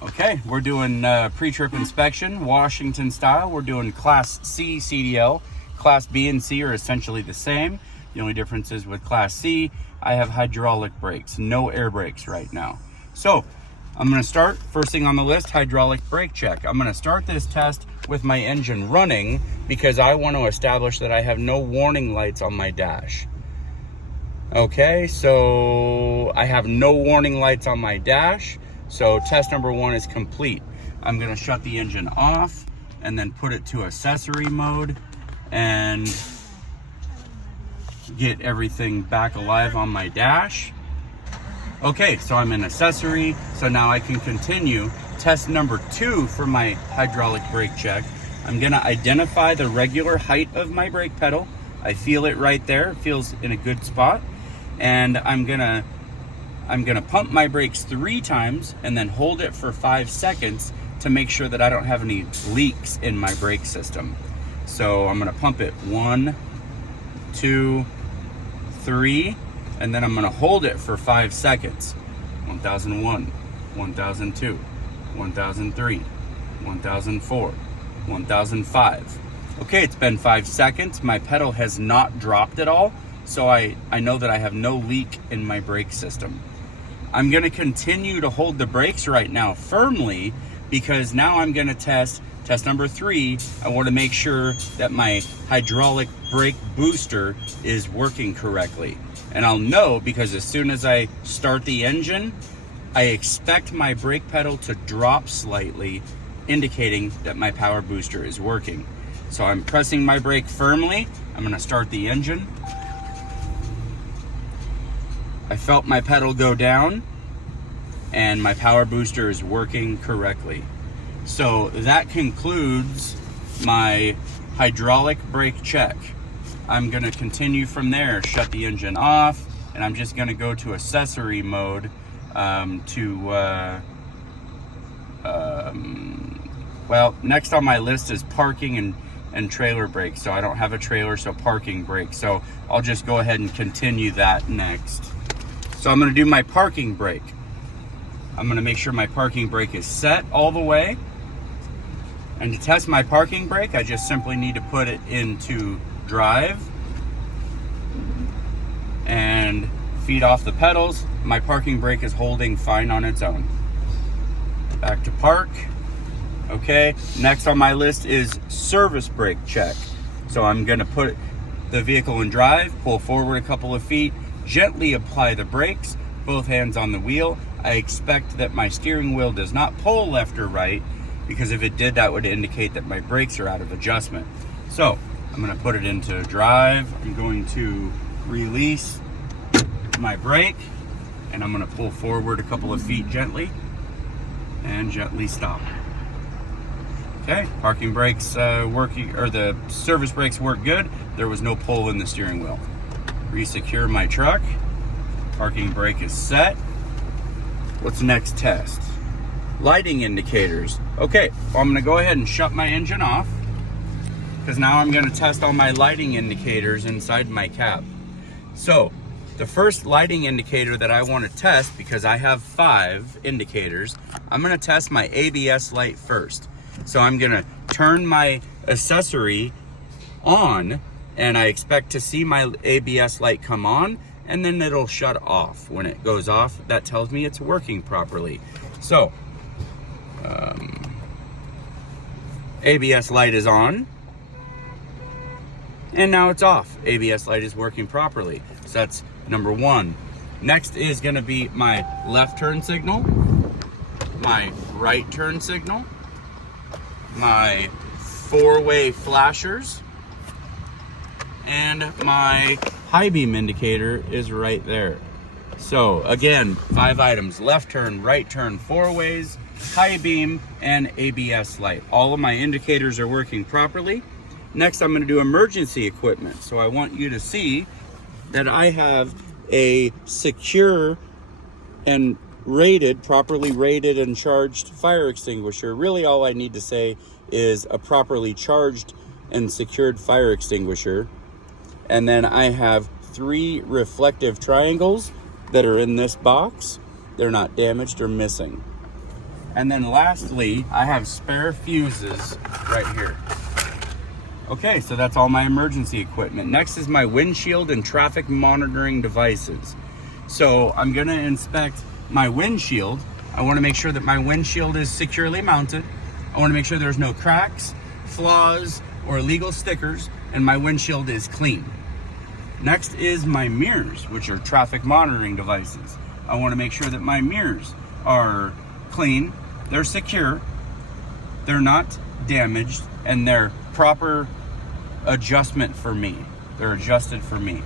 Okay, we're doing pre-trip inspection, Washington style. We're doing Class C CDL. Class B and C are essentially the same. The only difference is with Class C, I have hydraulic brakes, no air brakes right now. So I'm gonna start, first thing on the list, hydraulic brake check. I'm gonna start this test with my engine running because I want to establish that I have no warning lights on my dash. Okay, so I have no warning lights on my dash. So test number one is complete. I'm gonna shut the engine off and then put it to accessory mode and get everything back alive on my dash. Okay, so I'm in accessory, so now I can continue. Test number two for my hydraulic brake check. I'm gonna identify the regular height of my brake pedal. I feel it right there, it feels in a good spot. And I'm gonna pump my brakes 3 times and then hold it for 5 seconds to make sure that I don't have any leaks in my brake system. So I'm gonna pump it 1, 2, 3, and then I'm gonna hold it for 5 seconds. 1001, 1002, 1003, 1004, 1005. Okay, it's been 5 seconds. My pedal has not dropped at all, so I know that I have no leak in my brake system. I'm gonna continue to hold the brakes right now firmly because now I'm gonna test number 3. I wanna make sure that my hydraulic brake booster is working correctly. And I'll know because as soon as I start the engine, I expect my brake pedal to drop slightly, indicating that my power booster is working. So I'm pressing my brake firmly. I'm gonna start the engine. I felt my pedal go down and my power booster is working correctly. So that concludes my hydraulic brake check. I'm gonna continue from there, shut the engine off, and I'm just gonna go to accessory mode well, next on my list is parking and trailer brakes. So I don't have a trailer, so parking brake. So I'll just go ahead and continue that next. So I'm gonna do my parking brake. I'm gonna make sure my parking brake is set all the way. And to test my parking brake, I just simply need to put it into drive and feed off the pedals. My parking brake is holding fine on its own. Back to park. Okay, next on my list is service brake check. So I'm gonna put the vehicle in drive, pull forward a couple of feet, gently apply the brakes, both hands on the wheel. I expect that my steering wheel does not pull left or right, because if it did, that would indicate that my brakes are out of adjustment. So I'm gonna put it into drive. I'm going to release my brake and I'm gonna pull forward a couple of feet gently and gently stop. Okay, parking brakes working, or the service brakes work good. There was no pull in the steering wheel. Resecure my truck. Parking brake is set. What's next test? Lighting indicators. Okay, well, I'm gonna go ahead and shut my engine off because now I'm gonna test all my lighting indicators inside my cab. So the first lighting indicator that I want to test, because I have 5 indicators, I'm gonna test my ABS light first. So I'm gonna turn my accessory on and I expect to see my ABS light come on and then it'll shut off. When it goes off, that tells me it's working properly. So ABS light is on and now it's off. ABS light is working properly. So that's number 1. Next is gonna be my left turn signal, my right turn signal, my 4-way flashers, and my high beam indicator is right there. So again, 5 items: left turn, right turn, 4 ways, high beam, and ABS light. All of my indicators are working properly. Next, I'm going to do emergency equipment. So I want you to see that I have a secure and properly rated and charged fire extinguisher. Really all I need to say is a properly charged and secured fire extinguisher. And then I have 3 reflective triangles that are in this box. They're not damaged or missing. And then lastly, I have spare fuses right here. Okay, so that's all my emergency equipment. Next is my windshield and traffic monitoring devices. So I'm gonna inspect my windshield. I wanna make sure that my windshield is securely mounted. I wanna make sure there's no cracks, flaws, or illegal stickers, and my windshield is clean. Next is my mirrors, which are traffic monitoring devices. I wanna make sure that my mirrors are clean, they're secure, they're not damaged, and they're proper adjustment for me. They're adjusted for me.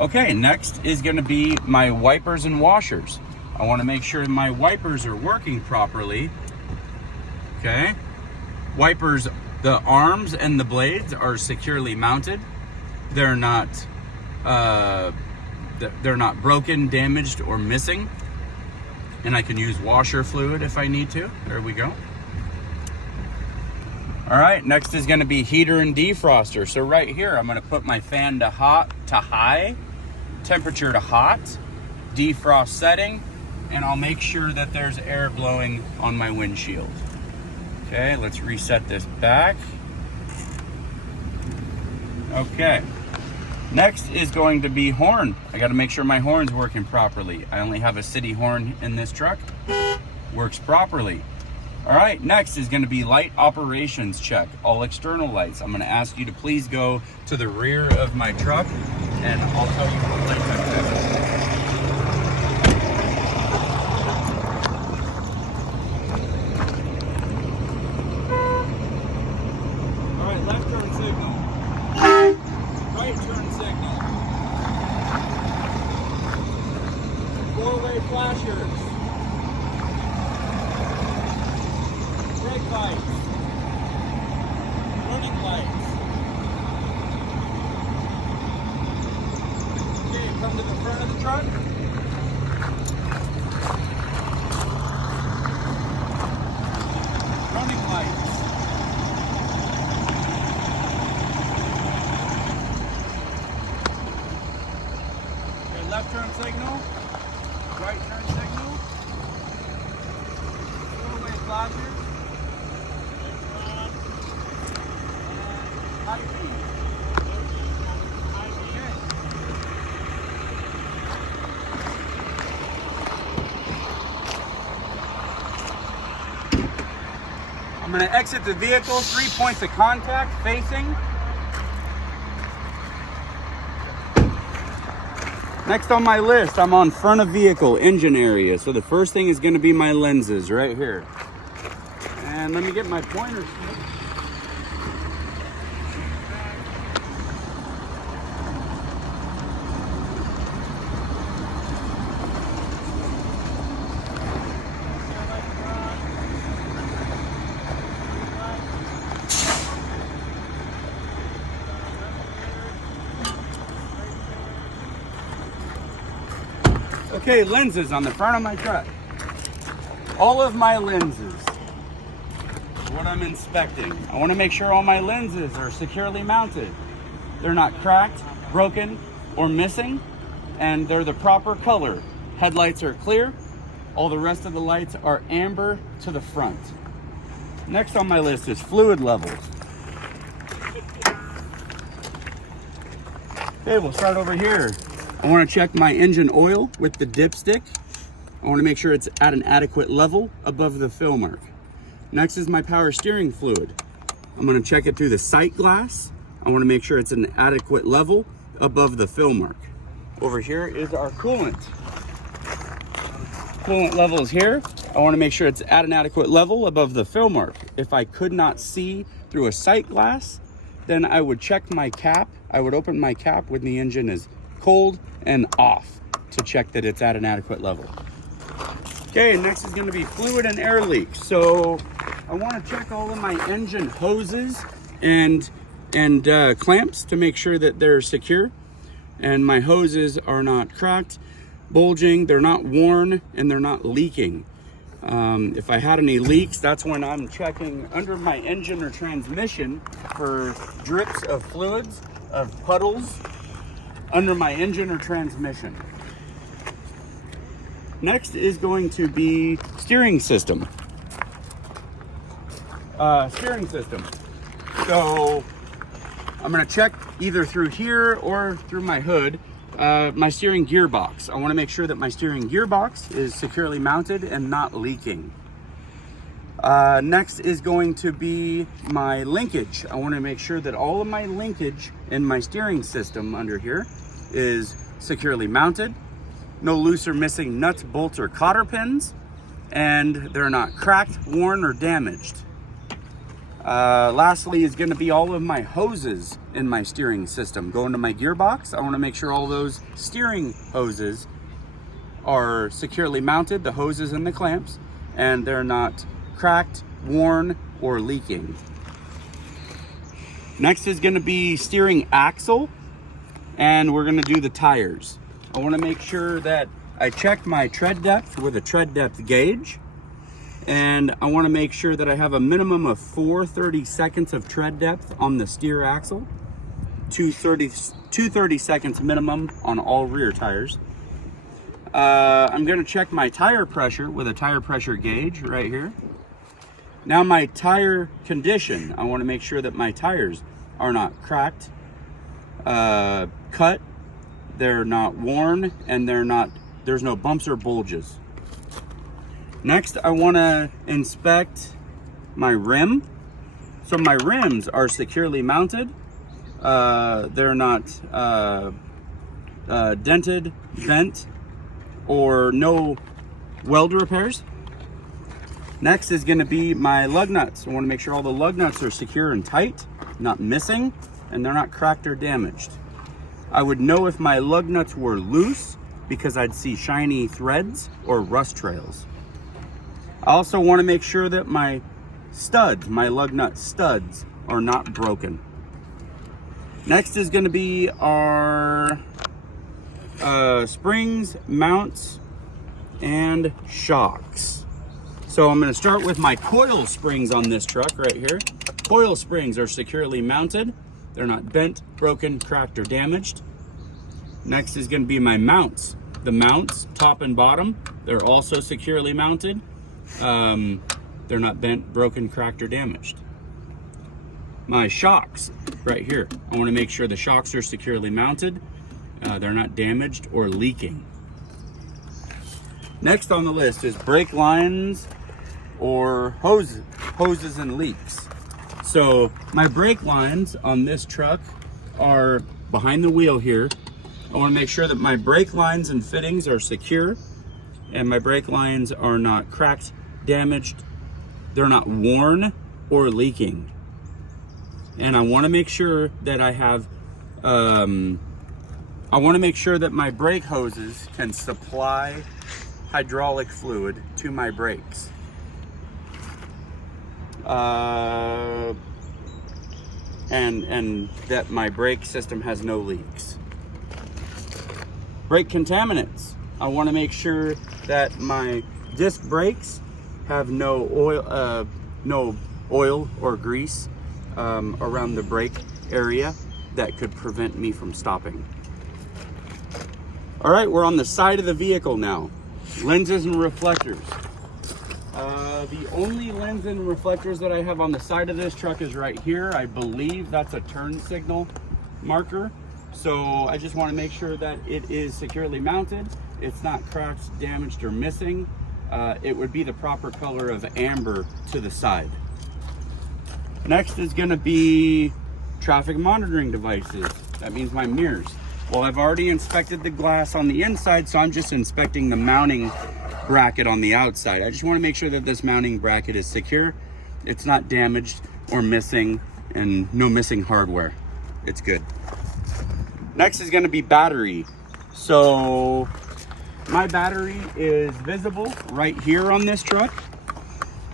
Okay, next is gonna be my wipers and washers. I wanna make sure my wipers are working properly. Okay, wipers, the arms and the blades are securely mounted. They're not broken, damaged, or missing. And I can use washer fluid if I need to. There we go. All right, next is gonna be heater and defroster. So right here, I'm gonna put my fan to high, temperature to hot, defrost setting, and I'll make sure that there's air blowing on my windshield. Okay, let's reset this back. Okay, next is going to be horn. I gotta make sure my horn's working properly. I only have a city horn in this truck. Works properly. All right, next is gonna be light operations check, all external lights. I'm gonna ask you to please go to the rear of my truck and I'll tell you what lights I've checked. All right, left turn signal, right turn signal, four-way flashers, brake lights, running lights. Okay, come to the front of the truck. Running lights. Okay, left turn signal, right turn signal, four-way flashers. I'm going to exit the vehicle, 3 points of contact facing. Next on my list, I'm on front of vehicle, engine area. So the first thing is going to be my lenses right here. And let me get my pointer. Okay, lenses on the front of my truck. All of my lenses, what I'm inspecting. I want to make sure all my lenses are securely mounted. They're not cracked, broken, or missing, and they're the proper color. Headlights are clear. All the rest of the lights are amber to the front. Next on my list is fluid levels. Okay, we'll start over here. I want to check my engine oil with the dipstick. I want to make sure it's at an adequate level above the fill mark. Next is my power steering fluid. I'm going to check it through the sight glass. I want to make sure it's an adequate level above the fill mark. Over here is our coolant. Coolant level is here. I want to make sure it's at an adequate level above the fill mark. If I could not see through a sight glass, then I would check my cap. I would open my cap when the engine is cold and off to check that it's at an adequate level. Okay, next is going to be fluid and air leaks. So I want to check all of my engine hoses and clamps to make sure that they're secure and my hoses are not cracked, bulging, they're not worn, and they're not leaking. If I had any leaks, that's when I'm checking under my engine or transmission for drips of fluids, of puddles under my engine or transmission. Next is going to be steering system. So I'm gonna check either through here or through my hood, my steering gearbox. I wanna make sure that my steering gearbox is securely mounted and not leaking. Next is going to be my linkage. I wanna make sure that all of my linkage in my steering system under here is securely mounted. No loose or missing nuts, bolts, or cotter pins, and they're not cracked, worn, or damaged. Lastly is going to be all of my hoses in my steering system. Go into my gearbox. I want to make sure all those steering hoses are securely mounted, the hoses and the clamps, and they're not cracked, worn, or leaking. Next is going to be steering axle, and we're going to do the tires. I want to make sure that I check my tread depth with a tread depth gauge, and I want to make sure that I have a minimum of 430 seconds of tread depth on the steer axle, 230 seconds minimum on all rear tires. I'm going to check my tire pressure with a tire pressure gauge right here. Now my tire condition, I want to make sure that my tires are not cracked, cut, they're not worn, and there's no bumps or bulges. Next, I want to inspect my rim. So my rims are securely mounted. They're not dented, bent, or no weld repairs. Next is going to be my lug nuts. I want to make sure all the lug nuts are secure and tight, not missing, and they're not cracked or damaged. I would know if my lug nuts were loose because I'd see shiny threads or rust trails. I also want to make sure that my studs, my lug nut studs, are not broken. Next is going to be our springs, mounts, and shocks. So I'm going to start with my coil springs on this truck right here. Coil springs are securely mounted. They're not bent, broken, cracked, or damaged. Next is going to be my mounts. The mounts, top and bottom, they're also securely mounted. They're not bent, broken, cracked, or damaged. My shocks right here. I want to make sure the shocks are securely mounted. They're not damaged or leaking. Next on the list is brake lines or hoses and leaks. So my brake lines on this truck are behind the wheel here. I want to make sure that my brake lines and fittings are secure and my brake lines are not cracked, damaged, they're not worn or leaking. And I want to make sure that I have I want to make sure that my brake hoses can supply hydraulic fluid to my brakes. And that my brake system has no leaks. Brake contaminants. I want to make sure that my disc brakes have no oil or grease around the brake area that could prevent me from stopping. All right, we're on the side of the vehicle now. Lenses and reflectors. The only lens and reflectors that I have on the side of this truck is right here. I believe that's a turn signal marker. So I just want to make sure that it is securely mounted. It's not cracked, damaged, or missing. It would be the proper color of amber to the side. Next is going to be traffic monitoring devices. That means my mirrors. Well, I've already inspected the glass on the inside, so I'm just inspecting the mounting bracket on the outside. I just want to make sure that this mounting bracket is secure. It's not damaged or missing, and no missing hardware. It's good. Next is going to be battery. So my battery is visible right here on this truck.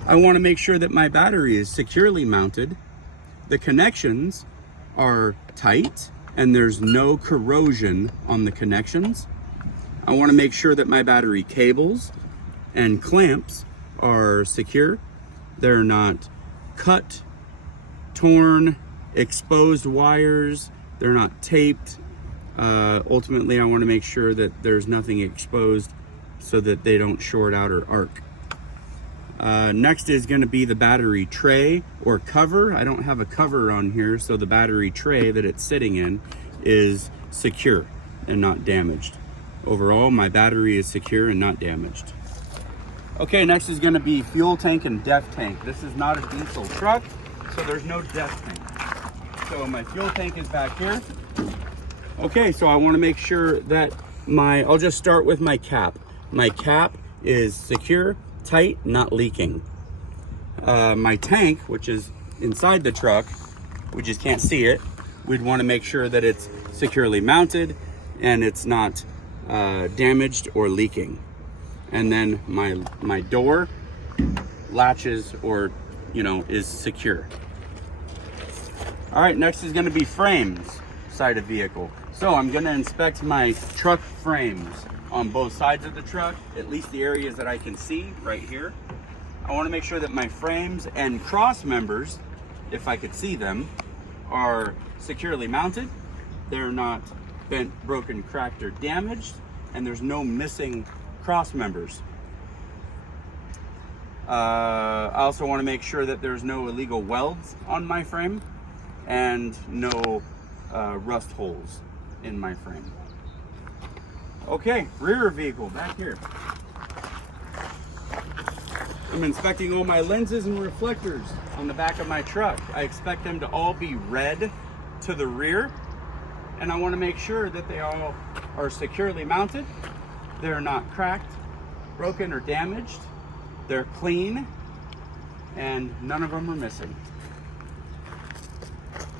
I want to make sure that my battery is securely mounted. The connections are tight and there's no corrosion on the connections. I want to make sure that my battery cables and clamps are secure. They're not cut, torn, exposed wires. They're not taped. Ultimately, I want to make sure that there's nothing exposed so that they don't short out or arc. Next is going to be the battery tray or cover. I don't have a cover on here, so the battery tray that it's sitting in is secure and not damaged. Overall, my battery is secure and not damaged. Okay, next is going to be fuel tank and def tank. This is not a diesel truck, so there's no def tank. So my fuel tank is back here. Okay, so I want to make sure that I'll just start with my cap. My cap is secure, tight, not leaking. My tank, which is inside the truck, we just can't see it. We'd want to make sure that it's securely mounted and it's not damaged or leaking. And then my door latches or, is secure. All right, next is going to be frames side of vehicle. So I'm going to inspect my truck frames on both sides of the truck, at least the areas that I can see right here. I want to make sure that my frames and cross members, if I could see them, are securely mounted. They're not bent, broken, cracked, or damaged, and there's no missing cross members. I also want to make sure that there's no illegal welds on my frame and no rust holes in my frame. Okay, rear vehicle back here. I'm inspecting all my lenses and reflectors on the back of my truck. I expect them to all be red to the rear, and I want to make sure that they all are securely mounted. They're not cracked, broken, or damaged. They're clean, and none of them are missing.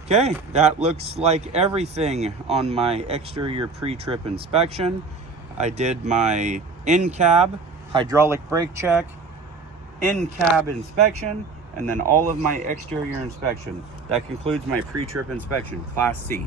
Okay, that looks like everything on my exterior pre-trip inspection. I did my in-cab hydraulic brake check, in-cab inspection, and then all of my exterior inspection. That concludes my pre-trip inspection, Class C.